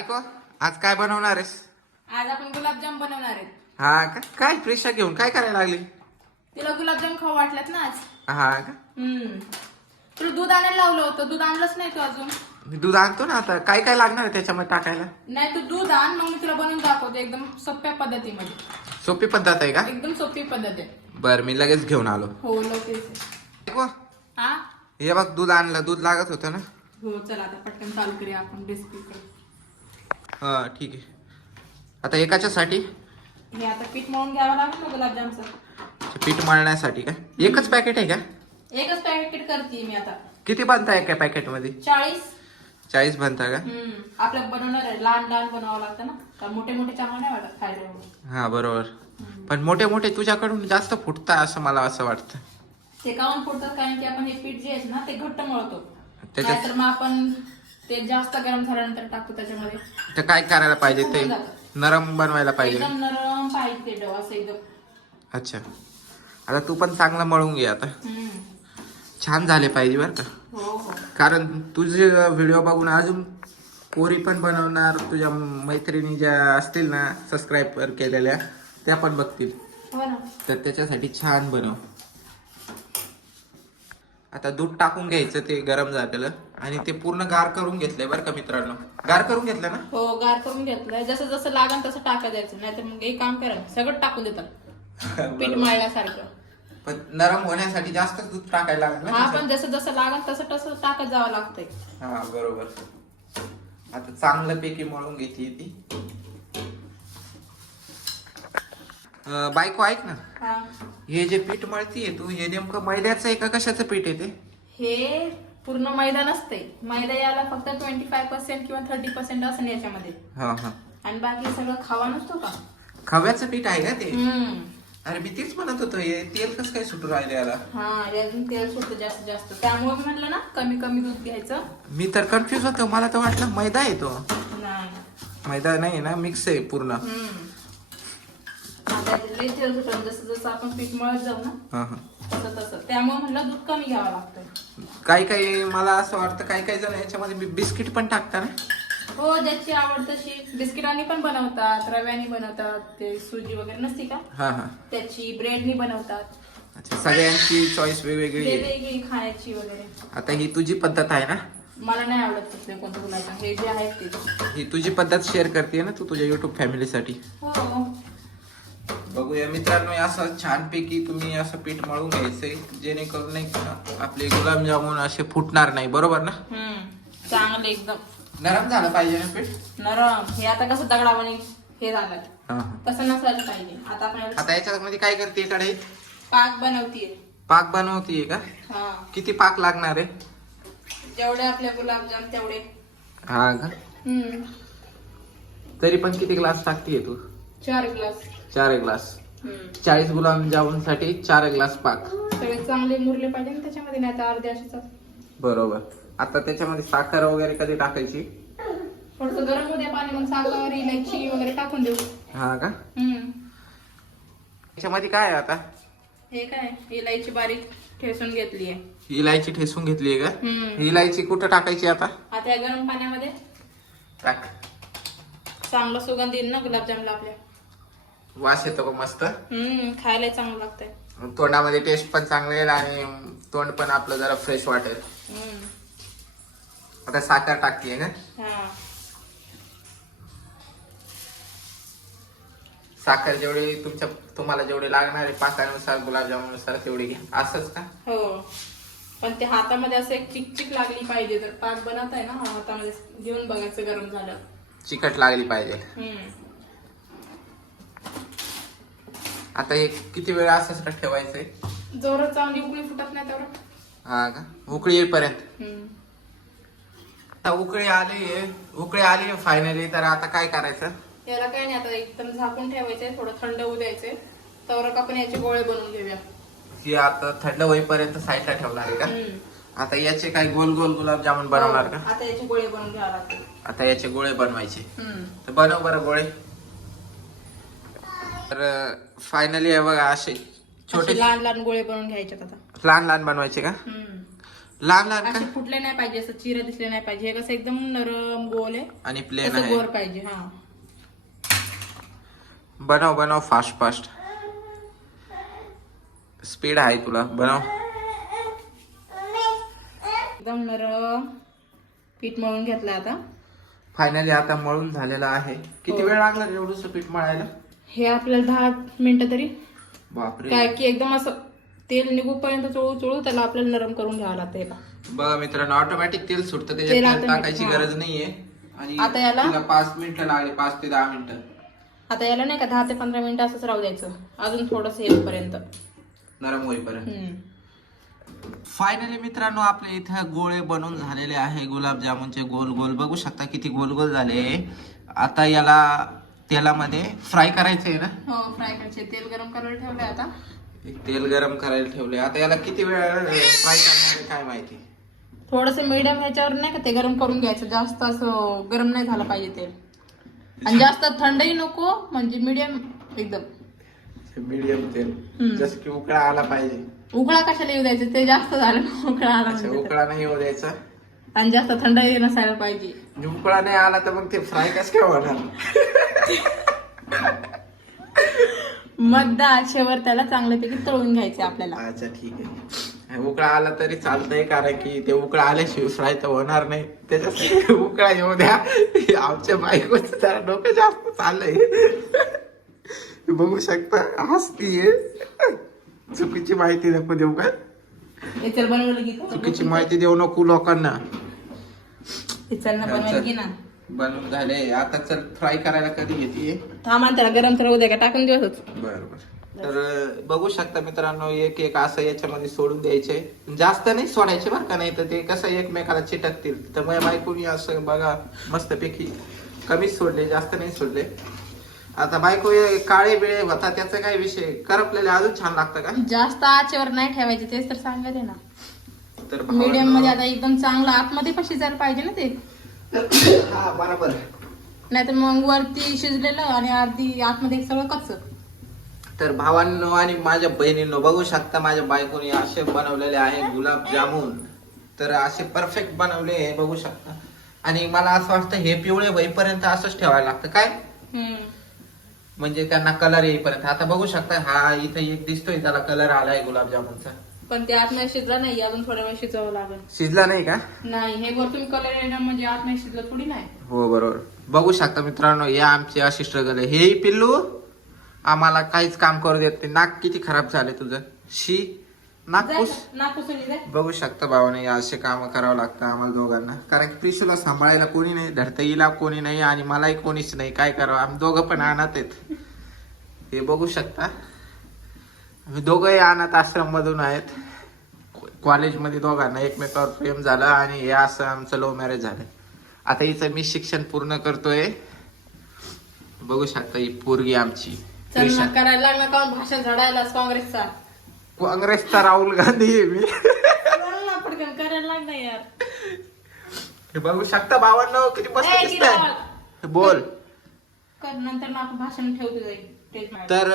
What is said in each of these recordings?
बायको आज काय बनवणार आहेस? आज आपण गुलाबजाम बनवणार आहेत. हा का? काय प्रेशा घेऊन काय करायला लागली? तिला गुलाबजाम खाऊ वाटल्यात ना आज. हा का? तुला दूध आणायला लावलं होतं, दूध आणलंच नाही तू अजून. मी दूध आणतो ना. आता काय काय लागणार आहे त्याच्यामध्ये टाकायला? नाही तू दूध आण, मग मी तुला बनवून दाखवते एकदम सोप्या पद्धतीमध्ये. सोपी पद्धत आहे का? एकदम सोपी पद्धत आहे. बर मी लगेच घेऊन आलो. हो लगेच. बायको, हा हे बघ दूध आणलं. दूध लागत होतं ना. हो चला आता पटकन चालू करूया आपण रेसिपी. हा ठीक आहे. आता एकाच्यासाठी हे आता पीठ मळून घ्यावं लागेल ना गुलाबजामचं. पीठ मळण्यासाठी का? एकच पॅकेट आहे का? एकच पॅकेट करते मी आता. किती बनता एका पॅकेट मध्ये? 40 बनता का? आपल्याला बनवणार आहे. लहान लहान बनावं लागतं ना, तर मोठे मोठे चांगलं नाही वाटत खायला एवढं. हा बरोबर. पण मोठे मोठे तुझ्याकडून जास्त फुटता असं मला असं वाटतं. ते काऊन फुटतात कारण की आपण हे पीठ जे आहे ना ते घट्ट मळतो. त्याच्यात तर मग आपण ते जास्त गरम झाल्यानंतर टाकतो त्याच्यामध्ये. तर काय करायला पाहिजे ते? नरम बनवायला पाहिजे. एकदम नरम पाहिजे ते डो असं एकदम. अच्छा. आता तू पण चांगला मळून घे आता. छान झाले पाहिजे बरं का. हो हो. कारण तुझे व्हिडिओ बघून अजून पोरी पण बनवणार, तुझ्या मैत्रिणी ज्या असतील ना सबस्क्राईब केलेल्या त्या पण बघतील. हो ना. तर त्याच्यासाठी छान बनव. आता दूध टाकून घ्यायचं ते गरम झालेलं आणि ते पूर्ण गार करून घेतलंय बरं का मित्रांनो. गार करून घेतलं ना? हो गार करून घेतलंय. जसं जसं लागन तसं टाका द्यायचं, नाहीतर मग एक काम करा सगळं टाकून देतात पीठ मळल्यासारखं. पण नरम होण्यासाठी जास्त दूध टाकायला लागेल ना? हा पण जसं जसं लागन तसं तसं टाकत जावं लागतंय. हा बरोबर. आता चांगलं पैकी मळून घेते ती. बायको ऐक ना, हा हे जे पीठ मळतीये तू, हे नेमकं मैद्याचं आहे का कशाचं पीठ आहे ते? हे पूर्ण मैदा नसते. मैदा याला फक्त 25% किंवा 30% असं याच्यामध्ये. हा हा. आणि बाकी सगळं खावा नसतो का? खव्याचं पीठ आहे का ते? अरे मी तेच म्हणत होतो, हे तेल कसं काय सुटू राहिले याला? हा अजून तेल सुटतं जास्त जास्त, त्यामुळे मी म्हटलं ना कमी कमी दूध घ्यायचं. मी तर कन्फ्युज होतो. मला तर वाटलं मैदा आहे तो. नाही. मैदा नाही ना, मिक्स आहे पूर्ण. आता लय तेल सुटतं जसं जसं आपण पीठ मळत जाऊ ना हा हा. तसं तसं, त्यामुळे म्हटलं दूध कमी घ्यावं लागतं. काही काही मला असं वाटतं काही काही जण याच्यामध्ये बिस्किट पण टाकतात ना. हो ज्याची आवड तशी. बिस्किटांनी पण बनवतात, रव्यानी बनवतात, ते सुजी वगैरे नसती का हा हा. त्याची, ब्रेडनी बनवतात. अच्छा, सगळ्यांची चॉईस वेगवेगळी आहे. वेगवेगळी खाण्याची वगैरे. आता ही तुझी पद्धत आहे ना? मला नाही आवडत तसले कोणतं गुलाबजाम, हे जे आहेत ते. ही तुझी पद्धत शेअर करते ना तू तुझ्या युट्यूब फॅमिलीसाठी. हो. बघूया मित्रांनो, असं छानपैकी तुम्ही असं पीठ मळून घ्यायचंय जेणेकरून नाही का आपले गुलाबजामुन असे फुटणार नाही. बरोबर ना? चांगलं एकदम नरम झालं पाहिजे ना पीठ? नरम. हे आता कसं दगडावाने हे झालं हा हा. तसं नसायला पाहिजे. आता आपण आता याच्यामध्ये काय करते कडे? पाक बनवतीये. पाक बनवतीये का? हा किती पाक लागणार आहे? जेवढे आपले गुलाबजाम तेवढे. हा का? तरी पण किती ग्लास टाकतीये तू? 4 ग्लास. 4 ग्लास. 40 गुलाबजामुन साठी 4 ग्लास पाक. सगळे चांगले मुरले पाहिजे ना त्याच्यामध्ये, नाही तर अर्धे असेच. बरोबर. आता त्याच्यामध्ये साखर वगैरे कधी टाकायची? थोडस गरम होऊ द्या पाणी, मग साखर इलायची वगैरे टाकून देऊ. हा का? त्याच्यामध्ये काय आहे आता? हे काय इलायची बारीक ठेसून घेतलीये. इलायची ठेसून घेतलीये का? इलायची कुठं टाकायची आता? आता या गरम पाण्यामध्ये टाक. चांगला सुगंध येईल ना गुलाबजामला आपल्या. वास येतो का मस्त? खायला चांगलं लागतंय. तोंडामध्ये टेस्ट पण चांगली येईल आणि तोंड पण आपलं जरा फ्रेश वाटेल. आता साखर टाकतीये ना? हा. साखर जेवढी तुम्हाला जेवढी लागणार आहे पाकानुसार गुलाबजामुनुसार तेवढी घ्या. असंच का? हो. पण ते हातामध्ये असं एक चिकचिक लागली पाहिजे. जर पाक बनवताय ना हातामध्ये घेऊन बघायचं गरम झालं. चिकट लागली पाहिजे. आता हे किती वेळ असंच ठेवायचंय? जोरात चांगली उकळी फुटत नाही तेवढं. हा का? उकळी येईपर्यंत. आता उकळी आली फायनली. तर आता काय करायचं? याला काय नाही, आता एकदम झाकून ठेवायचंय, थोडं थंड होऊ द्यायचंय. तवरक आपण याचे गोळे बनवून घेऊया. ही आता थंड होईपर्यंत साईडला ठेवणार आहे का? आता याचे काय गोल गोल गुलाबजामुन बनवणार का? आता याचे गोळे बनवून घ्यावे लागतील. आता याचे गोळे बनवायचे. तर बनव बरं गोळे. तर फायनली बघा असे छोटे लहान लहान गोळे बनवून घ्यायचे. आता लहान लहान बनवायचे का? लहान लहान असे का फुटले नाही पाहिजे, असं चिरा दिसले नाही पाहिजे. हे कसं एकदम नरम गोल आहे आणि प्लेन असं आहे. गोल पाहिजे. हा बनव बनव फास्ट फास्ट, स्पीड आहे तुला, बनव. एकदम नरम पीठ मळून घेतलं आता. फायनली आता मळून झालेलं आहे. किती हो. वेळ लागला एवढंसं पीठ मळायला? हे आपल्याला 10 मिनिटं तरी. बापरे. काय की एकदम असं तेल निघूपर्यंत चोळू चोळू त्याला आपल्याला नरम करून घ्यावं लागतं. हे पहा. बघा मित्रांनो, ऑटोमॅटिक तेल सुटतं, तेल त्याच्यात तेल automatic, टाकायची हा. गरज नाहीये. आणि आता याला- तिला 5 मिनिटं लागले, 5 ते 10 मिनिटं. आता याला नाही का 10 ते 15 मिनिटं असंच राहू द्यायचं, अजून थोडंसं येईपर्यंत. नरम होईपर्यंत. फायनली मित्रांनो, आपले इथं गोळे बनवून झालेले आहे. गुलाबजामुनचे गोल गोल बघू शकता किती गोल गोल झाले. आता याला तेलामध्ये फ्राय करायचे आहे ना? हो, फ्राय करायचे. तेल गरम करायला ठेवलंय आता. तेल गरम करायला ठेवले. आता याला किती वेळ फ्राय करणार आहे काय माहिती. थोडंसं मीडियम ह्याच्यावर नाही का ते गरम करून घ्यायचं, जास्त असं गरम नाही झालं पाहिजे तेल, आणि जास्त थंडही नको, म्हणजे मीडियम एकदम. मीडियम तेल, जसं की उकळा आला पाहिजे. उकळा कशाला येऊ द्यायचं, ते जास्त झालं ना उकळा आला म्हणजे. उकळा नाही येऊ द्यायचा आणि जास्त थंडही नसायला पाहिजे. उकळा नाही आला तर मग ते फ्राय कसं काय होणार? मध्य आचेवर त्याला चांगल्यापैकी तळून घ्यायचे आपल्याला. अच्छा ठीक आहे. उकळा आला तरी चालतंय, कारण की ते उकळा आल्याशिवाय फ्राय तर होणार नाही. त्याच्यासाठी उकळा येऊ द्या. आमच्या बायकोचं जरा डोकं जास्त चाललंय. बघू शकता हसतीये. चुकीची माहिती नको देऊ का? हे चल बनवलं की चुकीची माहिती देऊ नको लोकांना. हे चल ना बनवायला की ना. बनवून झाले. आता चल फ्राय करायला कधी येते? थांबा त्याला गरम तर उद्या का टाकून दिवसच. बरोबर. तर बघू शकता मित्रांनो, एक एक असं याच्यामध्ये सोडून द्यायचे. जास्त नाही सोडायचे बरं का, नाही तर ते कसं एकमेकाला चिटकतील. तर माझ्या बायकोनी असं बघा मस्तपैकी कमीच सोडले, जास्त नाही सोडले. आता बायको काळे बिळे होता त्याचा काय विषय, करपलेले अजून छान लागतं का? जास्त आचेवर नाही ठेवायचे, तेच तर सांगत आहे ना. तर मीडियम मध्ये आता एकदम चांगलं आतमध्ये पण शिजायला पाहिजे ना ते. हा बरोबर. नाहीतर मग वरती शिजलेलं आणि अर्धी आतमध्ये सगळं कच्चं. तर भावांनो आणि माझ्या बहिणींनो, बघू शकता माझ्या बायकोनी असे बनवलेले आहे गुलाबजामुन. तर असे परफेक्ट बनवले आहे, बघू शकता. आणि मला असं वाटतं हे पिवळे होईपर्यंत असंच ठेवायला लागतं काय, म्हणजे त्यांना कलर येईपर्यंत. आता बघू शकता हा इथे एक दिसतोय त्याला कलर आलाय गुलाबजामुनचा, पण ते आतमध्ये शिजला नाही, अजून थोड्या वेळ शिजवावं लागेल. शिजला नाही का? नाही, हे वरतून कलर येणार म्हणजे आतमध्ये शिजलं थोडी नाही. हो बरोबर. बघू शकता मित्रांनो, या आमची अशी स्ट्रगल आहे. हे पिल्लू आम्हाला काहीच काम करू देत नाही. नाक किती खराब झाले तुझं, शी नागपूस. बघू शकता भावाने, असे काम करावं लागतं आम्हाला दोघांना, कारण की प्रिशूला सांभाळायला कोणी नाही, धरता येईल कोणी नाही, आणि मलाही कोणीच नाही. काय करावं, आम्ही दोघं पण अनाथ आहेत. हे बघू शकता, आम्ही दोघंही अनाथ आश्रम मधून आहेत. कॉलेजमध्ये दोघांना एकमेकावर प्रेम झालं, आणि हे असं आमचं लव्ह मॅरेज झालं. आता हिचं मी शिक्षण पूर्ण करतोय. बघू शकता ही पोरगी आमची. करायला लागला का भाषण झाडायला काँग्रेसचा राहुल गांधी आहे मी. पटकन करायला लागला यार. हे बघू शकता भावांनो किती मस्त दिसतंय. बोल कर, नंतर ना आपण भाषण ठेवतो जाईल. तर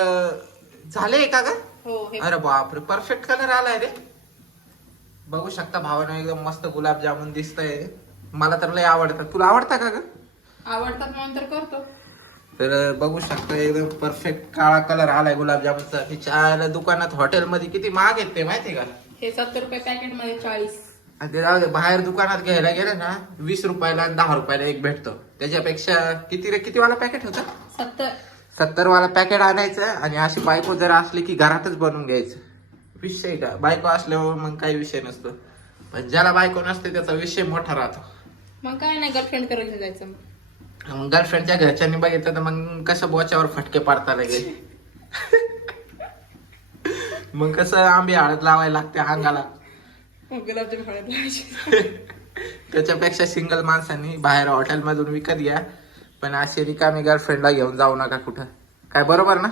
झाले का ग? हो. अरे बापरे, परफेक्ट कलर आलाय रे. बघू शकता भावांनो, एकदम मस्त गुलाबजामुन दिसतंय. मला तर लय आवडतात. तुला आवडता का ग? आवडतात म्हणून तर करतो. तर बघू शकता एकदम परफेक्ट काळा कलर आलाय गुलाबजामुनचा. तिच्या दुकानात हॉटेलमध्ये किती महाग आहेत ते माहितीये का? हे 70 रुपये पॅकेट मध्ये 40. आणि ते जाऊ दे, बाहेर दुकानात घ्यायला गेलं ना 20 रुपयाला आणि 10 रुपयाला एक भेटतो. त्याच्यापेक्षा किती वाला पॅकेट होतं? 70 वाला पॅकेट आणायचं, आणि अशी बायको जर असली की घरातच बनवून घ्यायचं. विषय का, बायको असल्यावर मग काही विषय नसतो, पण ज्याला बायको नसते त्याचा विषय मोठा राहतो. मग काय नाही, गर्लफ्रेंड करायचं जायचं. मग गर्लफ्रेंडच्या घरच्यांनी बघितलं तर मग कसं बोच्यावर फटके पाडता लगे. मग कसं आंबे हळद लावायला लागते अंगाला. गुलाबजाम हळद लावायची. त्याच्यापेक्षा सिंगल माणसांनी बाहेर हॉटेलमधून विकत घ्या, पण अशी रिकामी गर्लफ्रेंडला घेऊन जाऊ नका कुठं. काय बरोबर ना?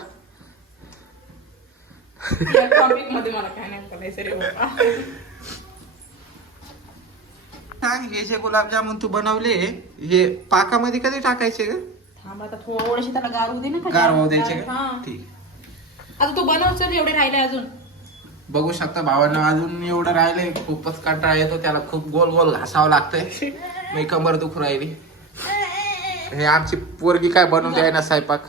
टॉपिक मध्ये मला काय नाही बोलायचं रे बाबा. हे जे गुलाबजामुन तू बनवले, हे पाकामध्ये कधी टाकायचे ग? थांब आता थोडेसे त्याला गारू दे ना. गार होऊ द्यायचे का? हा. ठीक. आता तू बनव, चल एवढे राहिले अजून. बघू शकता भावांना अजून एवढं राहिलंय. खूपच कंटाळा येतो त्याला. खूप गोल गोल घासावं लागतंय. मी कंबर दुखू राहिली. हे आमची पोरगी काय बनवून द्यायना स्वयंपाक.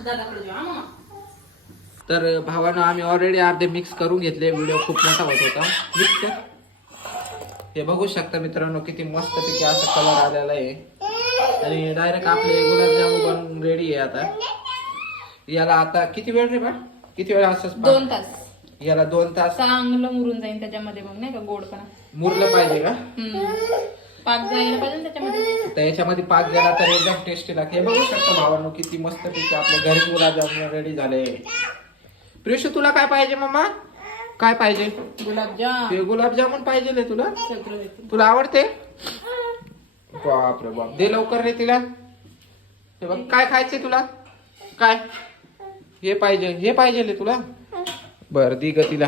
तर भावानं आम्ही ऑलरेडी अर्धे मिक्स करून घेतले. व्हिडिओ खूप मोठा होत होता. मिक्स कर. हे बघू शकता मित्रांनो किती मस्त पैकी असा कलर आलेला आहे. आणि डायरेक्ट आपले गुलाबजामुन बनून रेडी आहे आता. याला आता किती वेळ रे बा? किती वेळ असंच 2 तास. याला 2 तास चांगलं मुरून जाईल त्याच्यामध्ये, मग नाही का गोडपणा मुरलं पाहिजे का? पाक जायला पाहिजे ना त्याच्यामध्ये. तर याच्यामध्ये पाक गेला तर एकदम टेस्टी लागते. बघू शकता भावांनो किती मस्त पैकी आपल्या घरी गुलाबजामुन रेडी झाले. प्रिशू तुला काय पाहिजे मम्मा? काय पाहिजे? गुलाबजाम. ते गुलाबजामुन पाहिजे तुला? सगळं येतं. तुला आवडते? बाप रे बाप, दे लवकर रे तिला. हे बघ काय खायचे तुला? काय हे पाहिजे? हे पाहिजे तुला? बर दी ग तिला.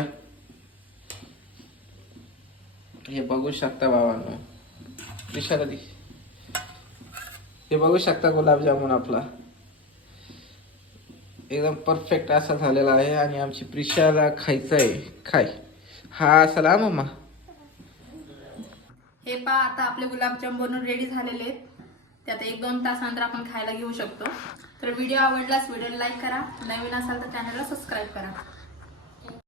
हे बघू शकता भावांनो, दिशाला दी. हे बघू शकता गुलाबजामुन आपला एकदम परफेक्ट असा झालेला आहे. आणि आमची प्रिशाला खायचं आहे. खाय. हा चला मम्मा. हे पहा आता आपले गुलाबजाम बनून रेडी झालेले आहेत. ते आता 1-2 तासानंतर आपण खायला घेऊ शकतो. तर व्हिडिओ आवडल्यास व्हिडिओला लाईक करा. नवीन असाल तर चॅनलला सबस्क्राईब करा.